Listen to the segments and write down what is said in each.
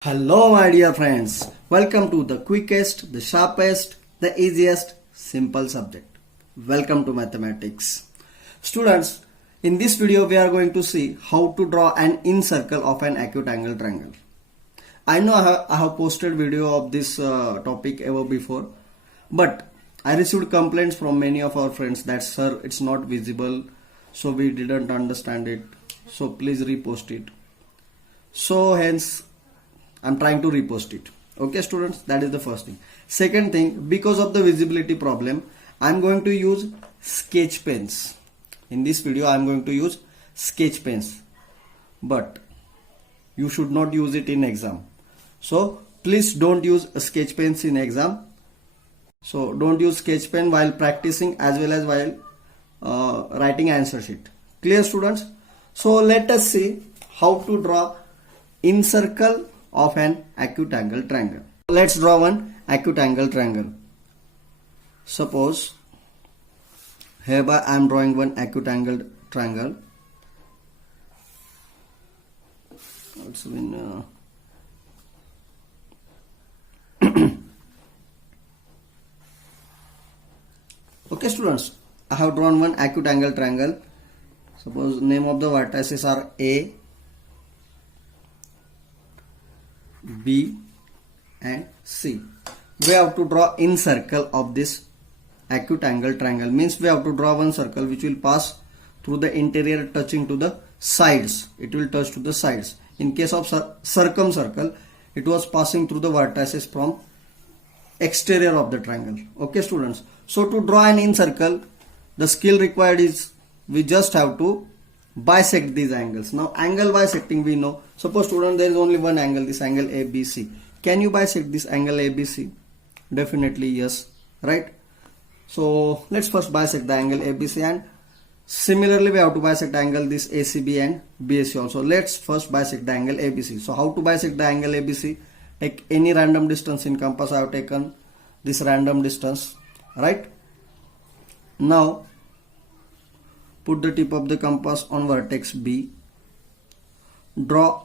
Hello my dear friends, welcome to the quickest, the sharpest, the easiest, simple subject. Welcome to mathematics. Students, in this video we are going to see how to draw an incircle of an acute angle triangle. I know I have posted video of this topic ever before, but I received complaints from many of our friends that sir it's not visible, so we didn't understand it, so please repost it. So hence I'm trying to repost it. Okay students, that is the first thing. Second thing, because of the visibility problem, I'm going to use sketch pens. In this video I'm going to use sketch pens, but you should not use it in exam. So please don't use sketch pens in exam. So don't use sketch pen while practicing as well as while writing answer sheet. Clear students? So let us see how to draw incircle of an acute angle triangle. Let's draw one acute angle triangle. Suppose hereby I am drawing one acute angle triangle. It's been okay students, I have drawn one acute angle triangle. Suppose name of the vertices are A, B and C. We have to draw incircle of this acute angle triangle. Means we have to draw one circle which will pass through the interior touching to the sides. It will touch to the sides. In case of circumcircle, it was passing through the vertices from exterior of the triangle. Okay students. So to draw an incircle, the skill required is we just have to bisect these angles. Now angle bisecting we know. Suppose student there is only one angle, this angle ABC. Can you bisect this angle ABC? Definitely yes, right? So let's first bisect the angle ABC, and similarly we have to bisect angle this ACB and BAC also. Let's first bisect the angle ABC. So how to bisect the angle ABC? Take any random distance in compass. I have taken this random distance, right? Now put the tip of the compass on vertex B. Draw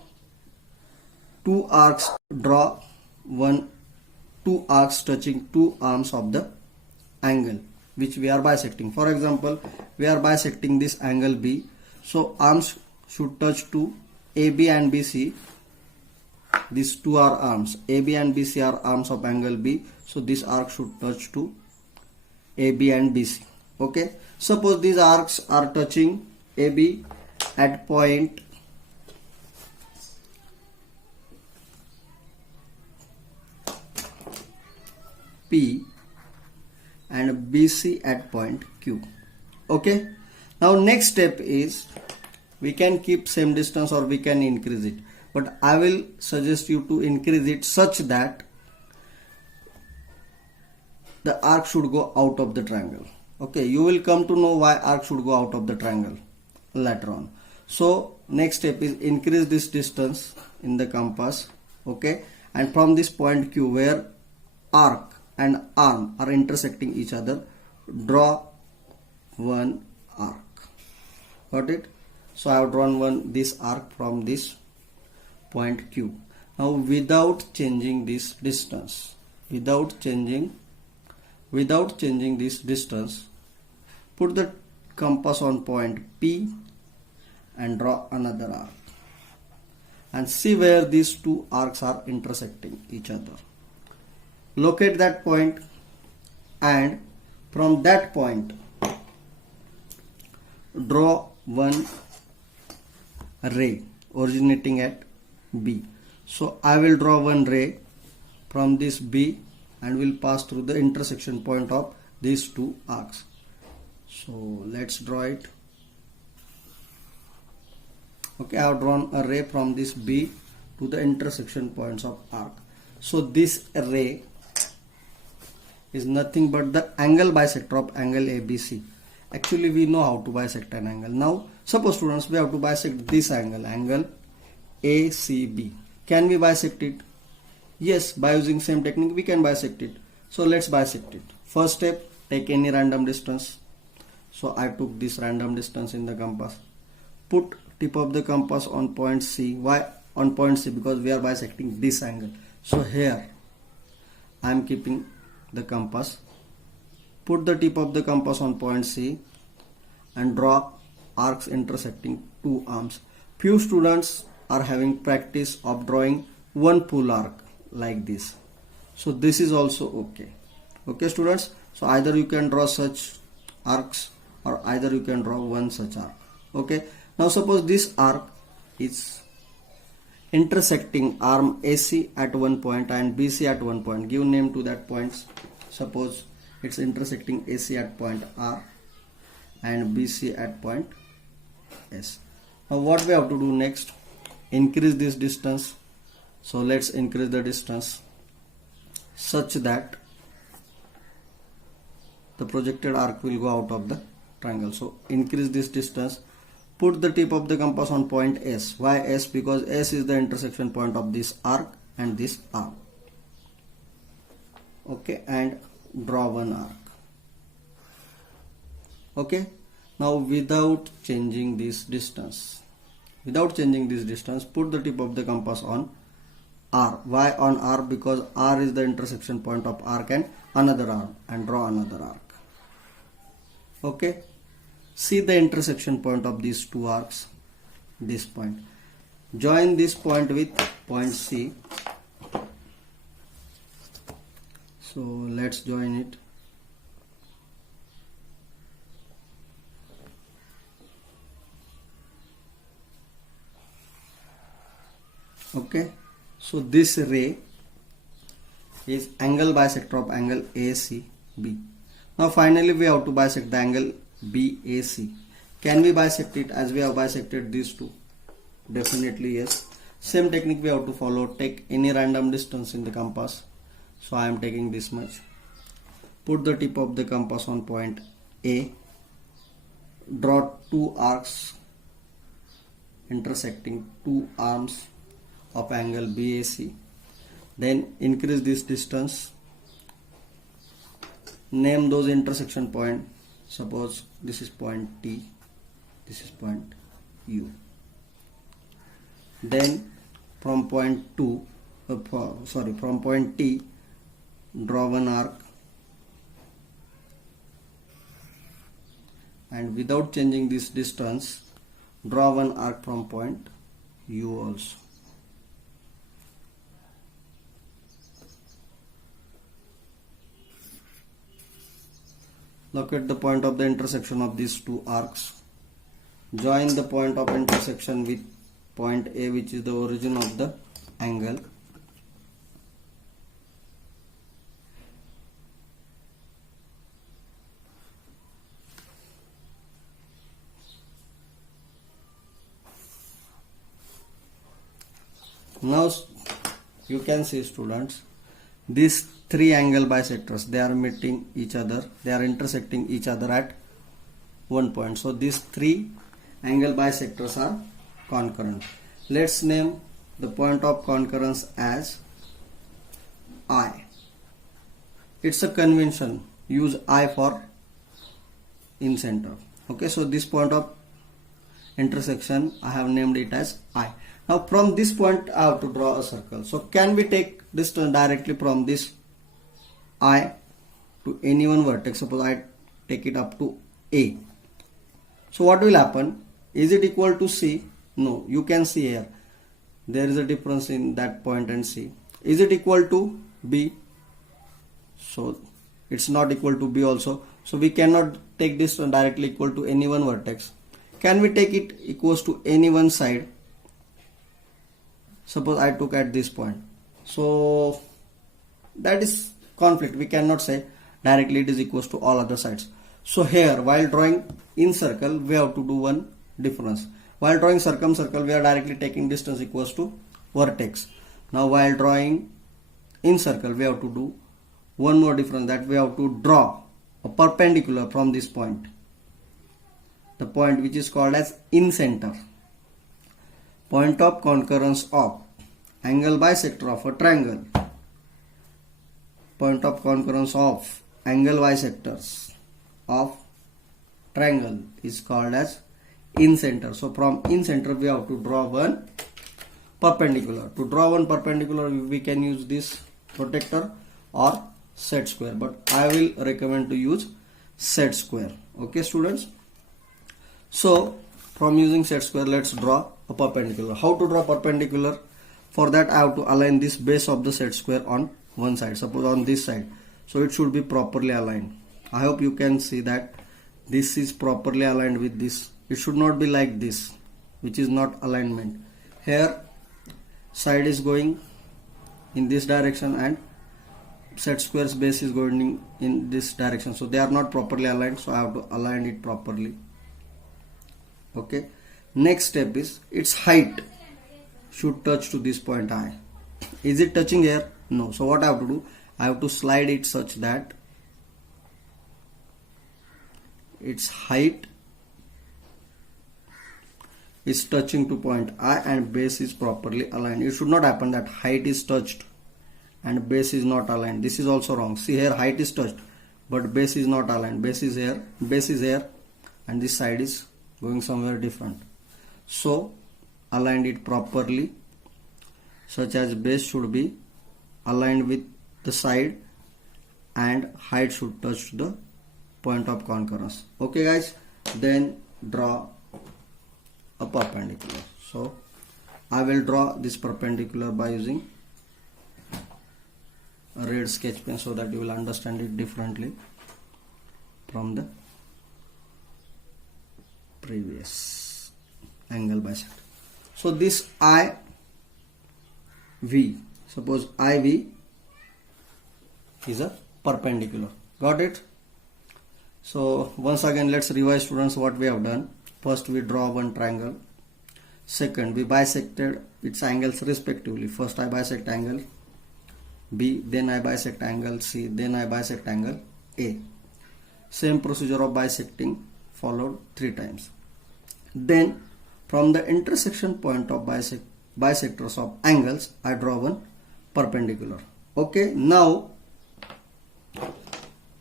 two arcs. Draw two arcs touching two arms of the angle which we are bisecting. For example, we are bisecting this angle B. So arms should touch to AB and BC. These two are arms. AB and BC are arms of angle B. So this arc should touch to AB and BC. Okay. Suppose these arcs are touching AB at point P and BC at point Q. Okay. Now next step is we can keep same distance or we can increase it. But I will suggest you to increase it such that the arc should go out of the triangle. Okay, you will come to know why arc should go out of the triangle later on. So next step is increase this distance in the compass. Okay, and from this point Q where arc and arm are intersecting each other, draw one arc. Got it? So I have drawn this arc from this point Q. Now without changing this distance, without changing this distance, put the compass on point P and draw another arc and see where these two arcs are intersecting each other. Locate that point, and from that point draw one ray originating at B. So I will draw one ray from this B and will pass through the intersection point of these two arcs. So let's draw it. Okay, I have drawn a ray from this B to the intersection points of arc. So this ray is nothing but the angle bisector of angle ABC. Actually we know how to bisect an angle. Now suppose students we have to bisect this angle, angle ACB. Can we bisect it? Yes, by using same technique we can bisect it. So let's bisect it. First step, take any random distance. So I took this random distance in the compass. Put tip of the compass on point C. Why on point C because we are bisecting this angle. So here I am keeping the compass. Put the tip of the compass on point C and draw arcs intersecting two arms. Few students are having practice of drawing one full arc like this. So this is also okay. Okay students, so either you can draw such arcs or either you can draw one such arc. Okay, now suppose this arc is intersecting arm AC at one point and BC at one point. Give name to that points. Suppose it's intersecting AC at point R and BC at point S. Now what we have to do next? Increase this distance. So let's increase the distance such that the projected arc will go out of the triangle. So increase this distance. Put the tip of the compass on point S. Why S? Because S is the intersection point of this arc and this arc. Okay, and draw one arc. Okay, now without changing this distance, put the tip of the compass on R. Why on R? Because R is the intersection point of arc and another arc, and draw another arc. Okay, see the intersection point of these two arcs, this point. Join this point with point C. So let's join it. Okay, so this ray is angle bisector of angle ACB. Now finally we have to bisect the angle BAC. Can we bisect it as we have bisected these two? Definitely yes. Same technique we have to follow. Take any random distance in the compass. So I am taking this much. Put the tip of the compass on point A. Draw two arcs intersecting two arms of angle BAC. Then increase this distance. Name those intersection point. Suppose this is point T, this is point U. Then from point from point T, draw one arc, and without changing this distance, draw one arc from point U also. Locate the point of the intersection of these two arcs. Join the point of intersection with point A, which is the origin of the angle. Now you can see students, these three angle bisectors, they are meeting each other, they are intersecting each other at one point. So these three angle bisectors are concurrent. Let's name the point of concurrence as I. It's a convention, use I for in center. Okay, so this point of intersection I have named it as I. Now from this point I have to draw a circle. So can we take distance directly from this I to any one vertex? Suppose I take it up to A. So what will happen? Is it equal to C? No, you can see here there is a difference in that point and C. Is it equal to B? So it's not equal to B also. So we cannot take this one directly equal to any one vertex. Can we take it equals to any one side? Suppose I took at this point. So that is conflict. We cannot say directly it is equals to all other sides. So here while drawing in circle we have to do one difference. While drawing circumcircle we are directly taking distance equals to vertex. Now while drawing in circle we have to do one more difference, that we have to draw a perpendicular from this point. The point which is called as in center. Point of concurrence of angle bisector of a triangle. Point of concurrence of angle bisectors of triangle is called as in center. So from in center we have to draw one perpendicular. To draw one perpendicular, we can use this protractor or set square, but I will recommend to use set square. Okay students, so from using set square, let's draw a perpendicular. How to draw perpendicular? For that I have to align this base of the set square on one side, suppose on this side, so it should be properly aligned. I hope you can see that this is properly aligned with this. It should not be like this, which is not alignment. Here side is going in this direction and set square's base is going in this direction, so they are not properly aligned, so I have to align it properly. Okay, next step is its height should touch to this point I. Is it touching here? No. So what I have to do, I have to slide it such that its height is touching to point I and base is properly aligned. It should not happen that height is touched and base is not aligned. This is also wrong. See here, height is touched but base is not aligned. Base is here and this side is going somewhere different. So align it properly such as base should be aligned with the side and height should touch the point of concurrence. Okay guys, then draw a perpendicular. So I will draw this perpendicular by using a red sketch pen so that you will understand it differently from the previous angle bisector. So this IV, suppose IV is a perpendicular. Got it? So once again let's revise students what we have done. First we draw one triangle. Second we bisected its angles respectively. First I bisect angle B, then I bisect angle C, then I bisect angle A. Same procedure of bisecting followed 3 times. Then from the intersection point of bisectors of angles, I draw one perpendicular. Okay, now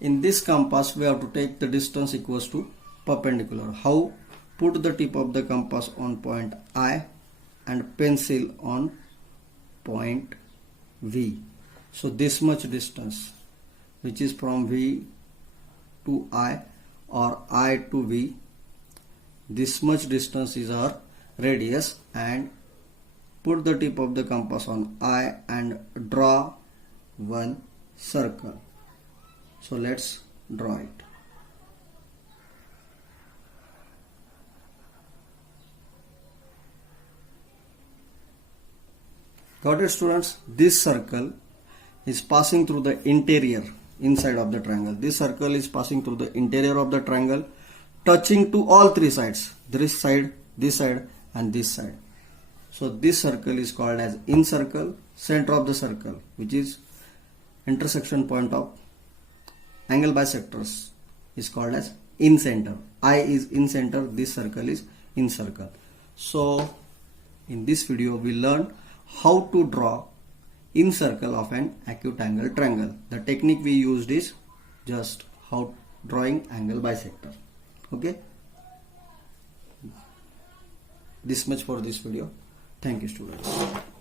in this compass we have to take the distance equals to perpendicular. How? Put the tip of the compass on point I and pencil on point V. So this much distance, which is from V to I or I to V, this much distance is our radius, and put the tip of the compass on I and draw one circle. So let's draw it. Got it students? This circle is passing through the interior inside of the triangle. This circle is passing through the interior of the triangle, touching to all 3 sides, this side, and this side. So this circle is called as in circle. Center of the circle, which is intersection point of angle bisectors, is called as in center. I is in center, this circle is in circle. So in this video we learned how to draw in circle of an acute angle triangle. The technique we used is just how drawing angle bisector. Okay, this much for this video. Thank you students.